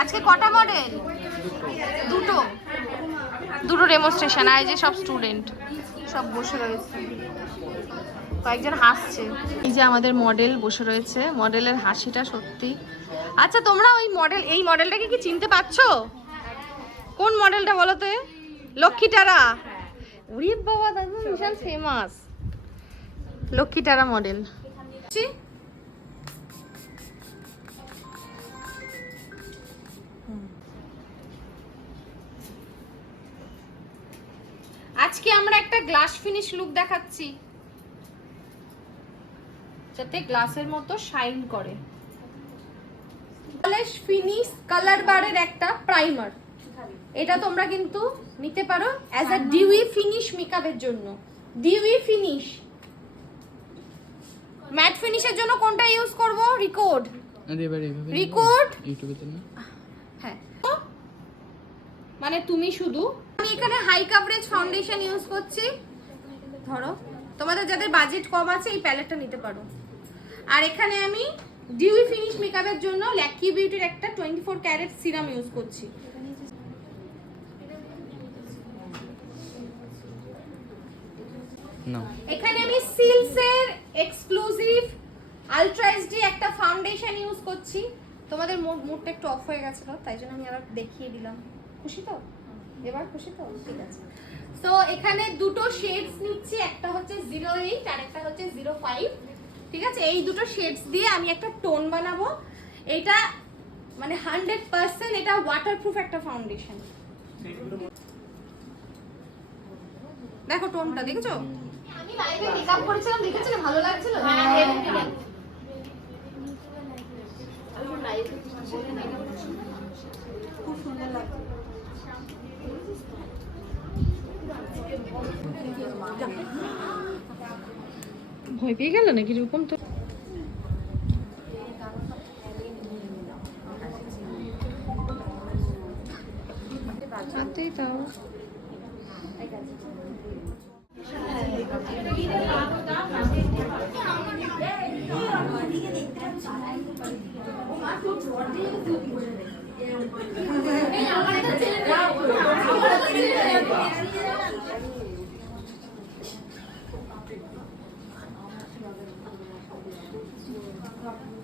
আজকে কটা মডেল দুটো। দুটো ডেমনস্ট্রেশন আর যে সব স্টুডেন্ট সব বসে রয়েছে। কয়েকজন হাসছে। এই যে আমাদের মডেল বসে রয়েছে। মডেলের হাসিটা সত্যি। আচ্ছা তোমরা ওই মডেল এই মডেলটাকে কি চিনতে পারছ? কোন মডেলটা বলো তো এ? লক্ষ্মীটারা উরি বাবা, দাদু ভীষণ ফেমাস লক্ষ্মীটারা মডেল আজকে আমরা একটা গ্লাস ফিনিশ লুক দেখাচ্ছি। যাতে গ্লাসের মতো শাইন করে। পলিশ ফিনিশ কালার বারের একটা প্রাইমার এটা তোমরা কিন্তু নিতে পারো অ্যাজ আ ডিউই ফিনিশ মেকআপের জন্য। ডিউই ফিনিশ ম্যাট ফিনিশের জন্য কোনটা ইউজ করব? রিকোড আরে এবার এইভাবে ইউটিউবে হ্যাঁ। মানে তুমি শুধু আমি এখানে হাই কাভারেজ ফাউন্ডেশন ইউজ করছি। ধরো তোমাদের যাদের বাজেট কম আছে এই প্যালেটটা নিতে পারো। আর এখানে আমি ডিউই ফিনিশ মেকআপের জন্য ল্যাকি বিউটির একটা twenty four carat serum use করছি এখানে আমি সিলসের এক্সক্লুসিভ আলট্রা এইচডি একটা ফাউন্ডেশন ইউজ করছি। তোমাদের মুডটা একটু অফ হয়ে গেছিল তাই জন্য আমি আবার দেখিয়ে দিলাম। খুশি তো? এবার খুশি তো? ঠিক আছে। তো এখানে দুটো শেডস নিচ্ছি একটা হচ্ছে জিরো এইট আর একটা হচ্ছে জিরো ফাইভ ঠিক আছে? এই দুটো শেডস দিয়ে আমি একটা টোন বানাবো। এটা মানে হান্ড্রেড পার্সেন্ট এটা ওয়াটারপ্রুফ একটা ফাউন্ডেশন দেখো টোনটা দেখেছ? আমি লাইভে মেকআপ করেছিলাম দেখেছিলে? ভালো লাগছিল? ভয় পেয়ে গেল নাকি এরকম তো? হাতেই দাও। 감사합니다.